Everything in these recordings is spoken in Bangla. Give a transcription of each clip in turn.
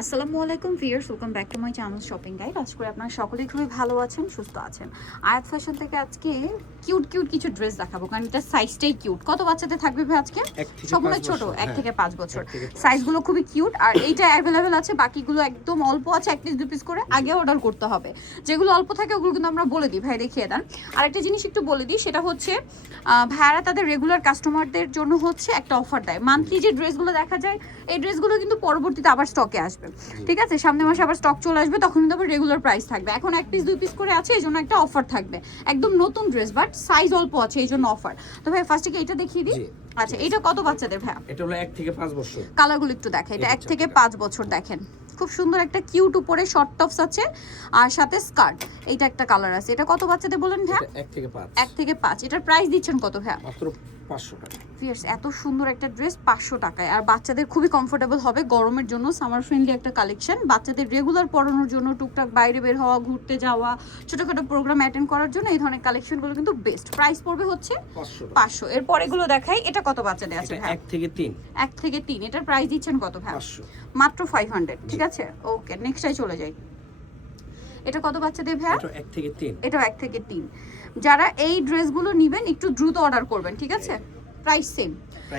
আসসালামু আলাইকুম viewers, welcome back to my channel shopping guide. আশা করি আপনারা সকলেই খুবই ভালো আছেন, সুস্থ আছেন। আয়াত ফ্যাশন থেকে আজকে কিউট কিউট কিছু ড্রেস দেখাবো, কারণ এটা সাইজটাই কিউট। কত বাচ্চাদের থাকবে ভাই আজকে? সবগুলো ছোট, 1 থেকে 5 বছর। সাইজগুলো খুবই কিউট, আর এইটা অ্যাভেলেবেল আছে, বাকিগুলো একদম অল্প আছে, 1 পিস 2 পিস করে আগে অর্ডার করতে হবে। যেগুলো অল্প থাকে ওগুলো কিন্তু আমরা বলে দিই, ভাই দেখিয়ে দেন। আর একটা জিনিস একটু বলে দিই, সেটা হচ্ছে ভাইয়ারা তাদের রেগুলার কাস্টমারদের জন্য হচ্ছে একটা অফার দেয়। মান্থলি যে ড্রেসগুলো দেখা যায়, এই ড্রেসগুলো কিন্তু পরবর্তীতে আবার স্টকে আসবে, ঠিক আছে? সামনের মাসে আবার স্টক চলে আসবে, তখন কিন্তু আবার রেগুলার প্রাইস থাকবে। এখন 1 পিস 2 পিস করে আছে, এই জন্য একটা অফার থাকবে। একদম নতুন ড্রেস, বাট সাইজ অল্প আছে, এই জন্য অফার। তো ভাই ফার্স্টে কি এটা দেখিয়ে দিই। আচ্ছা, এটা কত বাচ্চাদের ভাই? এটা হলো 1 থেকে 5 বছর। কালারগুলো একটু দেখেন। এটা 1 থেকে 5 বছর। দেখেন খুব সুন্দর একটা কিউট উপরে শর্ট টপস আছে আর সাথে স্কার্ট। এইটা একটা কালার আছে। এটা কত বাচ্চাদের বলেন ভাই? 1 থেকে 5। 1 থেকে 5। এটার প্রাইস দিচ্ছেন কত ভাই? মাত্র 500 টাকা। ফিয়ার্স, এত সুন্দর একটা ড্রেস 500 টাকায়, আর বাচ্চাদের খুবই কমফোর্টেবল হবে। গরমের জন্য সামার ফ্রেন্ডলি একটা কালেকশন, বাচ্চাদের রেগুলার পরানোর জন্য, টুকটাক বাইরে বের হওয়া, ঘুরতে যাওয়া, ছোটখাটো প্রোগ্রাম অ্যাটেন্ড করার জন্য এই ধরনের কালেকশনগুলো কিন্তু বেস্ট। প্রাইস পড়বে হচ্ছে 500। এরপর এগুলো দেখাই। এটা কত বাচ্চাদের আছে ভাই? 1 থেকে 3। 1 থেকে 3। এটার প্রাইস দিচ্ছেন কত ভাই? 500। মাত্র 500, ঠিক আছে? ওকে, নেক্সটটাই চলে যাই। এটা কত বাচ্চাদের ভাই? এটা 1 থেকে 3। এটা 1 থেকে 3। যারা এই ড্রেসগুলো নেবেন একটু দ্রুত অর্ডার করবেন, ঠিক আছে? প্রাইস সেম,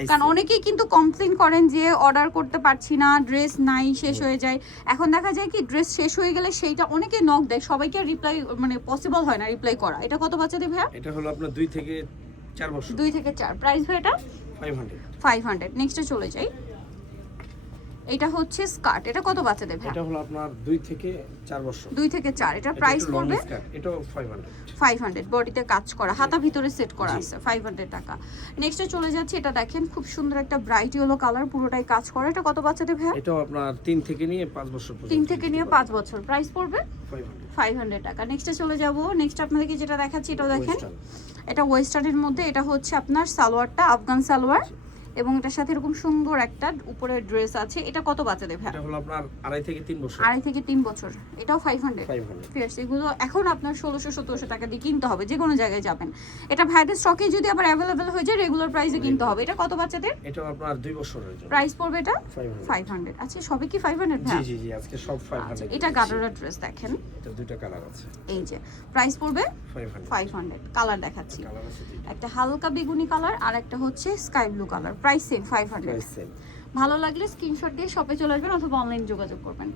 কারণ অনেকেই কিন্তু কমপ্লেন করেন যে অর্ডার করতে পারছি না, ড্রেস নাই, শেষ হয়ে যায়। এখন দেখা যায় কি, ড্রেস শেষ হয়ে গেলে সেইটা অনেকে নক দেয়, সবাইকে রিপ্লাই মানে পসিবল হয় না রিপ্লাই করা। এটা কত বাচ্চাদের ভাইয়া? এটা হলো আপনার 2 থেকে 4 বছর। 2 থেকে 4। প্রাইস ভাই এটা 500। 500। নেক্সটে চলে যাই। এটা হচ্ছে স্কার্ট। এটা কত বাচ্চাদের ভাই? এটা হলো আপনার 2 থেকে 4 বছর। 2 থেকে 4। এটা প্রাইস পড়বে এটাও 500। 500। বডিতে কাজ করা, হাতা ভিতরে সেট করা আছে, 500 টাকা। নেক্সটে চলে যাচ্ছে। এটা দেখেন খুব সুন্দর একটা ব্রাইট ইয়েলো কালার, পুরোটাই কাজ করা। এটা কত বাচ্চাদের ভাই? এটাও আপনার 3 থেকে নিয়ে 5 বছর পর্যন্ত। 3 থেকে নিয়ে 5 বছর। প্রাইস পড়বে 500। 500 টাকা। নেক্সটে চলে যাব। নেক্সট আপনাদেরকে যেটা দেখাচ্ছি এটাও দেখেন। এটা ওয়েস্টার্নের মধ্যে। এটা হচ্ছে আপনার সালোয়ারটা আফগান সালোয়ার, এবং এটার সাথে এরকম সুন্দর একটা উপরে ড্রেস আছে। এটা কত বাচ্চাদের ভাই? এটা হলো আপনার 2.5 থেকে 3 বছর। 2.5 থেকে 3 বছর। এটাও 500। 500। ফিয়ার্স, এগুলো এখন আপনার 1600-1700 টাকা দিয়ে কিনতে হবে, যে কোনো জায়গায় যাবেন। এটা ভাইদের স্টকে যদি আবার অ্যাভেলেবেল হয়ে যায়, রেগুলার প্রাইসে কিনতে হবে। এটা কত বাচ্চাদের? এটাও আপনার 2 বছরের জন্য। প্রাইস পড়বে এটা 500। 500। আচ্ছা, সবই কি 500 ভাই? জি জি জি, আজকে সব 500। এটা গাডারা ড্রেস দেখেন, এটা দুটো কালার আছে। এই যে প্রাইস পড়বে 500। 500। কালার দেখাচ্ছি, কালার আছে দুটো। একটা হালকা বেগুনি কালার আর একটা হচ্ছে sky blue colour. Price same 500। ভালো লাগলে স্ক্রিনশট দিয়ে শপে চলে আসবেন অথবা অনলাইন যোগাযোগ করবেন।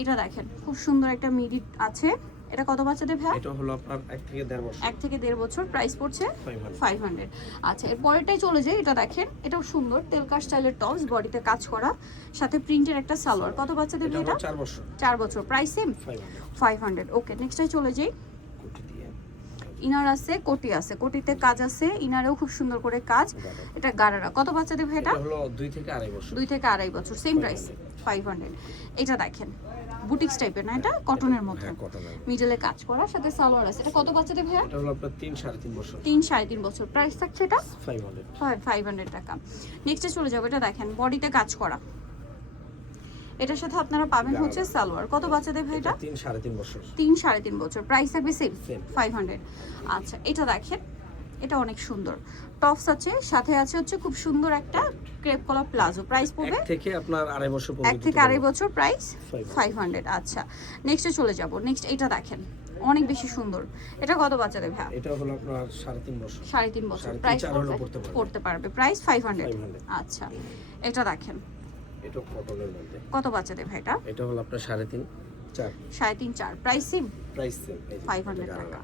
এটা দেখেন খুব সুন্দর একটা মিডি আছে। এটা কত বাচ্চাদের ভাই? এটা হলো আপনার 1 থেকে 1.5 বছর। 1 থেকে 1.5 বছর। প্রাইস পড়ছে 500। 500। আচ্ছা, এর পরেরটাই চলে যাই। এটা দেখেন, এটাও সুন্দর তেলকা স্টাইলের টপস, বডিতে কাজ করা, সাথে প্রিন্টের একটা সালোয়ার। কত বাচ্চাদের ভাই এটা? 4 বছর। 4 বছর। Price same 500। 500। ওকে, নেক্সটে চলে যাই। কোটি দিয়ে ইনার আছে, কোটি আছে, কোটিতে কাজ আছে, ইনারেও খুব সুন্দর করে কাজ। এটা গারারা। কত বাচ্চাদের ভাই এটা? এটা হলো 2 থেকে 2.5 বছর। 2 থেকে 2.5 বছর। Same price 500। এটা দেখেন বুটিক্স টাইপের না, এটা কটনের মধ্যে, হ্যাঁ, কটনের। মিডলে কাজ করা, সাথে সালোয়ার আছে। এটা কত বাচ্চাদের ভাইয়া? এটা হলো আপনার 3-3.5 বছর। 3-3.5 বছর। প্রাইস থাকছে এটা 500। 500 টাকা। নেক্সটে চলে যাবো। এটা দেখেন বডিতে কাজ করা, এটার সাথে আপনারা পাবেন হচ্ছে সালোয়ার। কত বাচ্চাদের ভাই এটা? 3-3.5 বছর। 3-3.5 বছর। প্রাইস থাকবে সেম Same। 500। আচ্ছা, এটা দেখেন, এটা অনেক সুন্দর টপস আছে, সাথে আছে হচ্ছে খুব সুন্দর একটা ক্রেপ কলার প্লাজো। প্রাইস পড়বে 1 থেকে আপনার 2.5 বছর 1 পর্যন্ত। থেকে 2.5 বছর। প্রাইস 500। আচ্ছা, নেক্সটে চলে যাব। নেক্সট এটা দেখেন অনেক বেশি সুন্দর। এটা কত বাচ্চাদের ভাই? এটা হলো আপনার 3.5 বছর। 3.5 বছর। 3.5 প্রাইস হলো পড়তে পারবে। প্রাইস 500। 500। আচ্ছা, এটা দেখেন এটা কটনের মধ্যে। কত বাচ্চাদের ভাই এটা? এটা হলো আপনার 3.5 4। 3.5-4। প্রাইস সেম প্রাইস সেম 500 টাকা।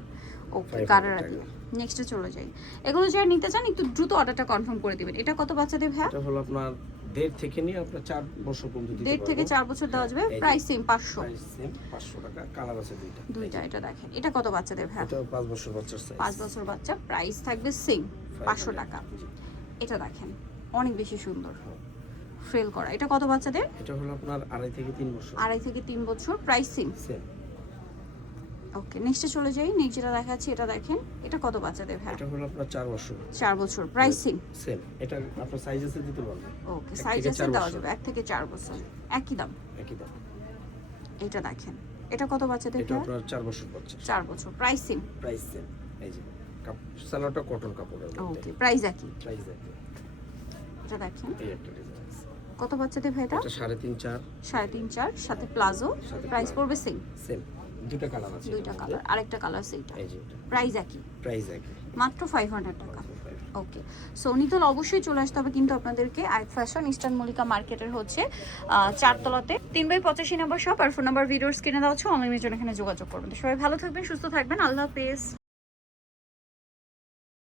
ওকে, 500 গারারা টাকা। দিয়ে। নেক্সটে চলে যাই। এগুলো যারা নিতে চান একটু দ্রুত অর্ডারটা কনফার্ম করে দিবেন। এটা কত বাচ্চাদের ভাই? এটা হলো আপনার 1.5 থেকে নিয়ে আপনার 4 বছর পর্যন্ত দিতে 1.5 থেকে 4 বছর দেওয়া যাবে। Price same 500। প্রাইস সেম 500 টাকা। কালার আছে দুইটা। এটা দেখেন, এটা কত বাচ্চাদের ভাই? এটা 5 বছর বাচ্চার সাইজ। 5 বছর বাচ্চা। প্রাইস থাকবে সেম 500 টাকা। জি। এটা দেখেন অনেক বেশি সুন্দর ফ্রেল করা। এটা কত বাচ্চাদের? এটা হলো আপনার 2.5 থেকে 3 বছর। 2.5 থেকে 3 বছর। Price same. ওকে, নেক্সটে চলে যাই। নেক্সট যেটা দেখাচ্ছি এটা দেখেন, এটা কত বাচ্চাদের ভাই? এটা হলো আপনার 4 বছর। 4 বছর। Price same. এটা আপনার সাইজ আছে দিতে পারবেন। ওকে, সাইজ আছে দেওয়া যাবে 1 থেকে 4 বছর। একই দাম। একই দাম। এটা দেখেন, এটা কত বাচ্চাদের এটা ভাই? আপনার 4 বছর বাচ্চা। 4 বছর। Price same. Price same. এই যে সালোয়ারটা কটন কাপড়ের মধ্যে। ওকে, প্রাইস একই। প্রাইস একই। এটা দেখেন, এই একটা ডিজাইন আছে। কত বাচ্চাদের ভাই এটা? এটা 3.5 4 3.5 4 সাথে প্লাজো, সাথে প্রাইস প্লাজো। পড়বে সেম। সেম দুটো কালার আছে, দুইটা কালার, আরেকটা কালার সেইটা, এই যে এটা প্রাইস একই, প্রাইস একই মাত্র 500 টাকা। ওকে, সো নিতল অবশ্যই চলে আসতে হবে কিন্তু আপনাদেরকে আইক ফ্যাশন ইস্টার্ন মল্লিকা মার্কেটের হচ্ছে 4 তলাতে 3/85 নম্বর শপ, আর ফোন নাম্বার ভিডিওর স্ক্রিনে দেওয়া হচ্ছে, অনলাইনের জন্য এখানে যোগাযোগ করবেন। তো সবাই ভালো থাকবেন, সুস্থ থাকবেন, আল্লাহ হাফেজ।